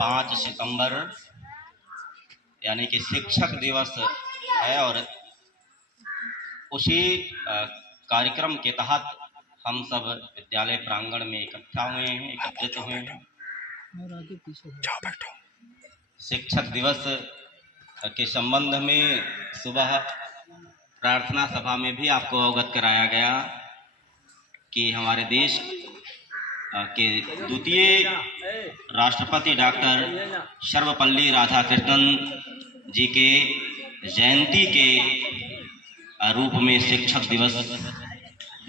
5 सितंबर यानी कि शिक्षक दिवस है और उसी कार्यक्रम के तहत हम सब विद्यालय प्रांगण में इकट्ठा हुए हैं, एकत्रित हुए हैं। शिक्षक दिवस के संबंध में सुबह प्रार्थना सभा में भी आपको अवगत कराया गया कि हमारे देश के द्वितीय राष्ट्रपति डॉक्टर सर्वपल्ली राधाकृष्णन जी के जयंती के रूप में शिक्षक दिवस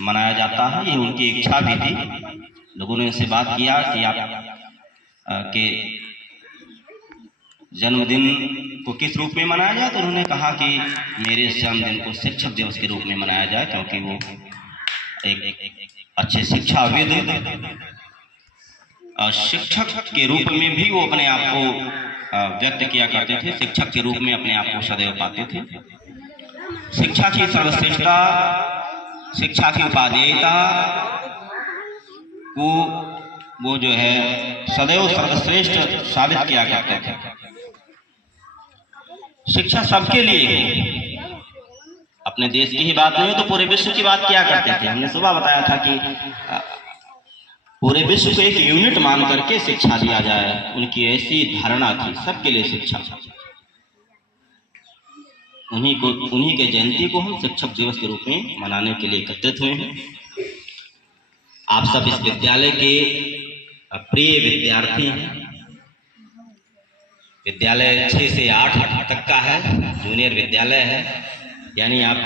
मनाया जाता है। ये उनकी इच्छा भी थी। लोगों ने उनसे बात किया कि आप के जन्मदिन को किस रूप में मनाया जाए, तो उन्होंने कहा कि मेरे जन्मदिन को शिक्षक दिवस के रूप में मनाया जाए, क्योंकि वो एक अच्छे शिक्षाविद और शिक्षक के रूप में भी वो अपने आप को व्यक्त किया करते थे। शिक्षक के रूप में अपने आप को सदैव पाते थे। शिक्षा की सर्वश्रेष्ठता, शिक्षा की उपादेयता को वो जो है सदैव सर्वश्रेष्ठ साबित किया करते थे। शिक्षा सबके लिए है। अपने देश की ही बात नहीं हो तो पूरे विश्व की बात किया करते थे। हमने सुबह बताया था कि पूरे विश्व को एक यूनिट मान करके शिक्षा दिया जाए, उनकी ऐसी धारणा थी। सबके लिए शिक्षा। उन्हीं के जयंती को हम शिक्षक दिवस के रूप में मनाने के लिए एकत्रित हुए हैं। आप सब इस विद्यालय के प्रिय विद्यार्थी हैं। विद्यालय 6 से 8 तक का है, जूनियर विद्यालय है, यानी आप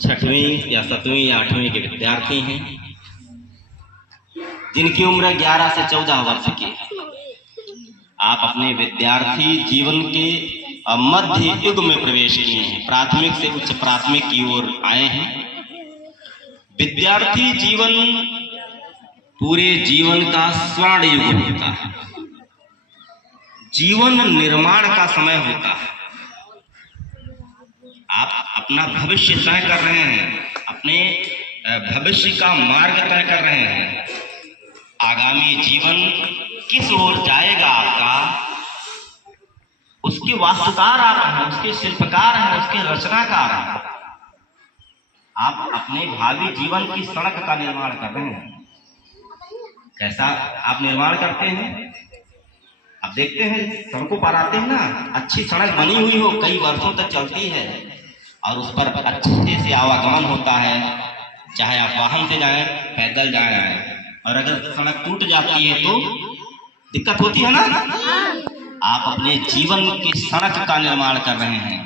6वीं या 7वीं या 8वीं के विद्यार्थी हैं, जिनकी उम्र 11 से 14 वर्ष की है। आप अपने विद्यार्थी जीवन के मध्य युग में प्रवेश किए हैं। प्राथमिक से उच्च प्राथमिक की ओर आए हैं। विद्यार्थी जीवन पूरे जीवन का स्वर्ण युग होता है। जीवन निर्माण का समय होता है। आप अपना भविष्य तय कर रहे हैं, अपने भविष्य का मार्ग तय कर रहे हैं। आगामी जीवन किस ओर जाएगा आपका, उसके वास्तुकार आप हैं, उसके शिल्पकार हैं, उसके रचनाकार हैं। आप अपने भावी जीवन की सड़क का निर्माण कर रहे हैं। कैसा आप निर्माण करते हैं? आप देखते हैं सड़कों पर आते हैं ना, अच्छी सड़क बनी हुई हो, कई वर्षों तक चलती है और उस पर अच्छे से आवागमन होता है, चाहे आप वाहन से जाएं, पैदल जाएं। और अगर सड़क टूट जाती है तो दिक्कत होती है ना। आप अपने जीवन की सड़क का निर्माण कर रहे हैं।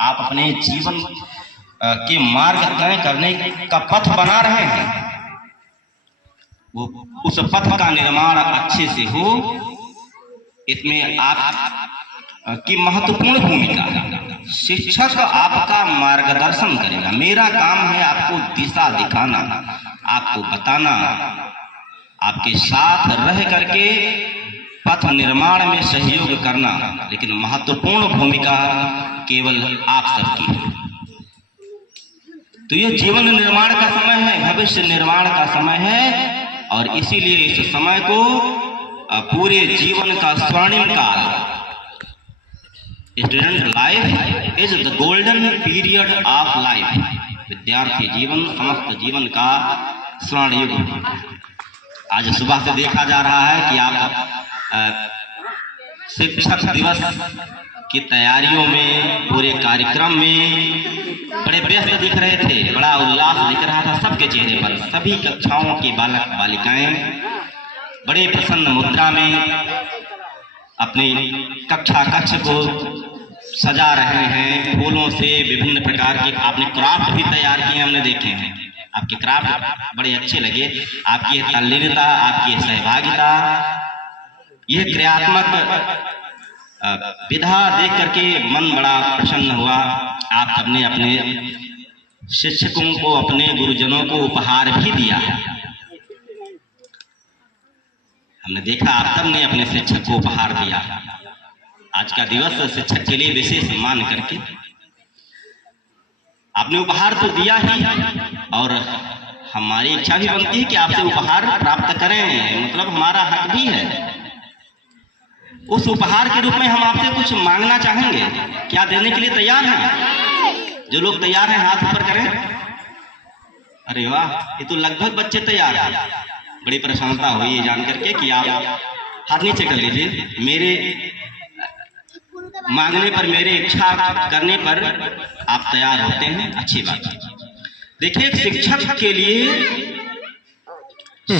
आप अपने जीवन के मार्ग तय करने का पथ बना रहे हैं। वो उस पथ का निर्माण अच्छे से हो, इसमें आप की महत्वपूर्ण भूमिका है। शिक्षक आपका मार्गदर्शन करेगा। मेरा काम है आपको दिशा दिखाना, आपको बताना, आपके साथ रह करके पथ निर्माण में सहयोग करना, लेकिन महत्वपूर्ण भूमिका केवल आप सबकी है। तो यह जीवन निर्माण का समय है, भविष्य निर्माण का समय है, और इसीलिए इस समय को पूरे जीवन का स्वर्णिम काल, student life is the golden period of life. विद्यार्थी जीवन समस्त जीवन का स्वर्ण युग। आज सुबह से देखा जा रहा है कि आप शिक्षक दिवस की तैयारियों में, पूरे कार्यक्रम में बड़े व्यस्त दिख रहे थे। बड़ा उल्लास दिख रहा था सबके चेहरे पर। सभी कक्षाओं के बालक बालिकाएं बड़े प्रसन्न मुद्रा में अपनी कक्षा कक्ष को सजा रहे हैं फूलों से। विभिन्न प्रकार के आपने क्राफ्ट भी तैयार किए, हमने देखे हैं। आपके क्राफ्ट बड़े अच्छे लगे। आपकी तल्लीनता, आपकी सहभागिता, यह क्रियात्मक विधा देख करके मन बड़ा प्रसन्न हुआ। आप सबने अपने शिक्षकों को, अपने गुरुजनों को उपहार भी दिया है। हमने देखा आप सबने अपने शिक्षक को उपहार दिया। आज का दिवस शिक्षक के लिए विशेष मान करके आपने उपहार तो दिया ही, और हमारी इच्छा भी बनती है कि आपसे उपहार प्राप्त करें, मतलब हमारा हक भी है। उस उपहार के रूप में हम आपसे कुछ मांगना चाहेंगे, क्या देने के लिए तैयार हैं? जो लोग तैयार हैं हाथ ऊपर करें। अरे वाह, ये तो लगभग बच्चे तैयार हैं। बड़ी प्रसन्नता हुई ये जान करके कि आप हाथ नीचे कर लीजिए। मेरे मांगने पर, मेरे इच्छा करने पर आप तैयार होते हैं, अच्छी बात है। देखिए, एक शिक्षक के लिए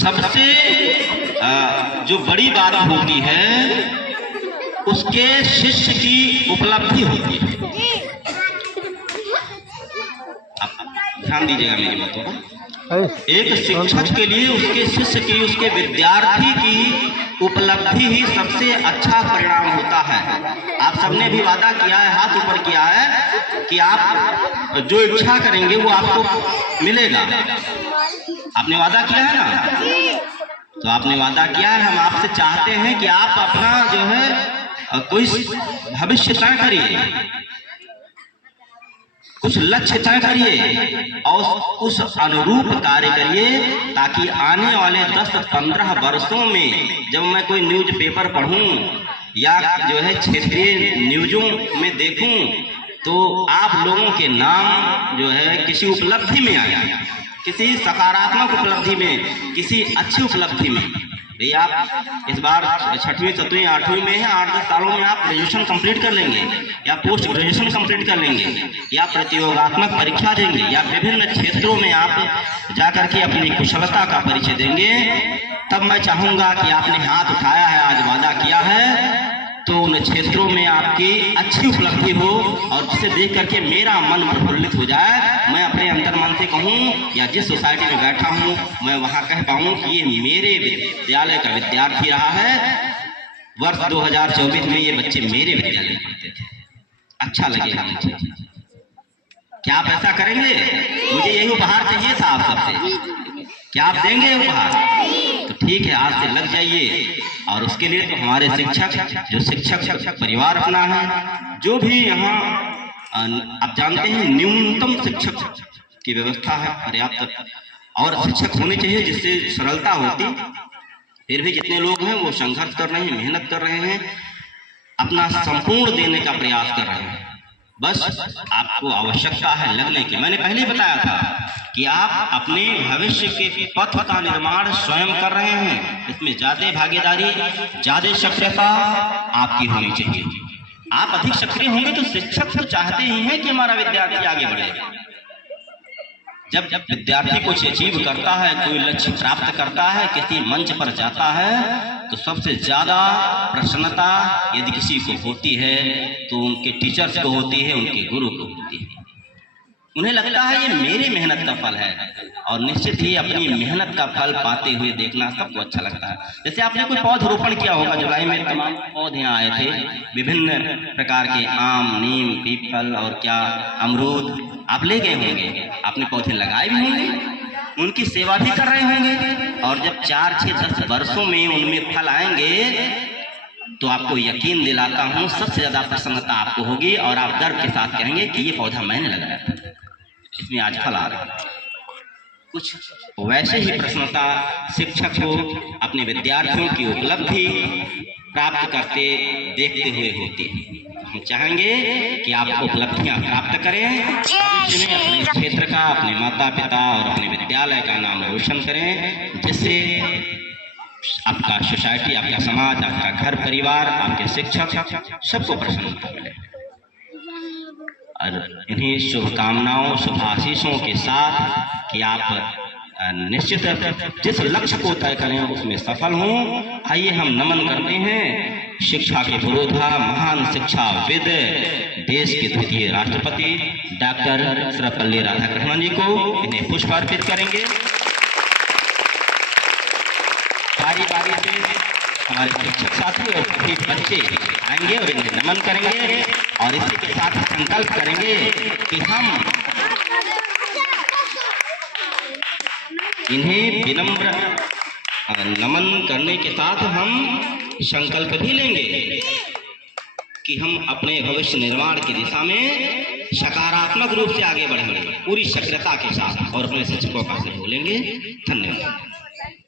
सबसे जो बड़ी बात होती है उसके शिष्य की उपलब्धि होती है। ध्यान दीजिएगा मेरी बातों को। एक शिक्षक के लिए उसके शिष्य की, उसके विद्यार्थी की उपलब्धि ही सबसे अच्छा परिणाम होता है। आप सबने भी वादा किया है, हाथ ऊपर किया है कि आप जो इच्छा करेंगे वो आपको मिलेगा। आपने वादा किया है ना? तो आपने वादा किया है, हम आपसे चाहते हैं कि आप अपना जो है कोई भविष्य तय करिए, कुछ लक्ष्य तय करिए और उस अनुरूप कार्य करिए, ताकि आने वाले 10-15 वर्षों में जब मैं कोई न्यूज पेपर पढ़ूं या जो है क्षेत्रीय न्यूज़ों में देखूं तो आप लोगों के नाम जो है किसी उपलब्धि में आया, किसी सकारात्मक उपलब्धि में, किसी अच्छी उपलब्धि में। भैया आप इस बार 6वीं 7वीं 8वीं में है, 8-10 सालों में आप ग्रेजुएशन कंप्लीट कर लेंगे या पोस्ट ग्रेजुएशन कंप्लीट कर लेंगे या प्रतियोगात्मक परीक्षा देंगे या विभिन्न क्षेत्रों में आप जाकर के अपनी कुशलता का परिचय देंगे। तब मैं चाहूँगा कि आपने हाथ उठाया है, आज वादा किया है, तो उन क्षेत्रों में आपकी अच्छी उपलब्धि हो और जिसे देख करके मेरा मन प्रफुल्लित हो जाए। मैं अपने अंतर मन से कहूँ या जिस सोसाइटी में बैठा हूँ मैं वहाँ कह पाऊँ कि ये मेरे विद्यालय का विद्यार्थी रहा है। वर्ष 2024 में ये बच्चे मेरे विद्यालय में पढ़ते थे। अच्छा लगेगा मुझे। क्या आप ऐसा करेंगे? मुझे यही उपहार चाहिए था आप सबसे। क्या आप देंगे उपहार? तो ठीक है, आज से लग जाइए। और उसके लिए तो हमारे शिक्षक, जो शिक्षक परिवार अपना है, जो भी यहाँ आप जानते हैं न्यूनतम शिक्षक की व्यवस्था है पर्याप्त, और शिक्षक होने चाहिए जिससे सरलता होती। फिर भी जितने लोग हैं वो संघर्ष कर रहे हैं, मेहनत कर रहे हैं, अपना संपूर्ण देने का प्रयास कर रहे हैं। बस आपको आवश्यकता है लगने की। मैंने पहले बताया था कि आप अपने भविष्य के पथ का निर्माण स्वयं कर रहे हैं। इसमें ज्यादा भागीदारी, ज्यादा सक्रियता आपकी होनी चाहिए। आप अधिक सक्रिय होंगे तो शिक्षक तो चाहते ही हैं कि हमारा विद्यार्थी आगे बढ़े। जब विद्यार्थी कुछ अचीव करता है, कोई लक्ष्य प्राप्त करता है, किसी मंच पर जाता है, तो सबसे ज्यादा प्रसन्नता यदि किसी को होती है तो उनके टीचर्स को होती है, उनके गुरु को होती है। उन्हें लगता है ये मेरी मेहनत का फल है, और निश्चित ही अपनी मेहनत का फल पाते हुए देखना सबको अच्छा लगता है। जैसे आपने कोई पौधरोपण किया होगा, जुलाई में तमाम पौधे आए थे, विभिन्न प्रकार के आम, नीम, पीपल और क्या अमरूद आप ले गए होंगे। आपने पौधे लगाए भी होंगे, उनकी सेवा भी कर रहे होंगे, और जब 4, 6, 10 वर्षों में उनमें फल आएंगे तो आपको यकीन दिलाता हूँ सबसे ज्यादा प्रसन्नता आपको होगी और आप गर्व के साथ कहेंगे कि ये पौधा मैंने लगाया था, इसमें आज फल आ रहा है। कुछ वैसे ही प्रसन्नता शिक्षक को अपने विद्यार्थियों की उपलब्धि प्राप्त करते देखते हुए होती है। हम चाहेंगे कि आप उपलब्धियां प्राप्त करें, भविष्य में अपने क्षेत्र का, अपने माता पिता और अपने विद्यालय का नाम रोशन करें, जिससे आपका सोसाइटी, आपका समाज, आपका घर परिवार, आपके शिक्षक सबको प्रसन्नता मिले। और इन्हीं शुभकामनाओं, शुभाशीषों के साथ कि आप निश्चित जिस लक्ष्य को तय करें उसमें सफल हों, आइए हम नमन करते हैं शिक्षा के पुरोधा, महान शिक्षाविद, देश के द्वितीय राष्ट्रपति डॉक्टर सर्वपल्ली राधाकृष्णन जी को। इन्हें पुष्प अर्पित करेंगे। बारी बारी से हमारे शिक्षक साथी और सभी बच्चे आएंगे और इन्हें नमन करेंगे, और इसी के साथ संकल्प करेंगे कि हम इन्हें विनम्र नमन करने के साथ हम संकल्प भी लेंगे कि हम अपने भविष्य निर्माण की दिशा में सकारात्मक रूप से आगे बढ़ेंगे, पूरी सक्रियता के साथ, और अपने शिक्षकों का से बोलेंगे। धन्यवाद।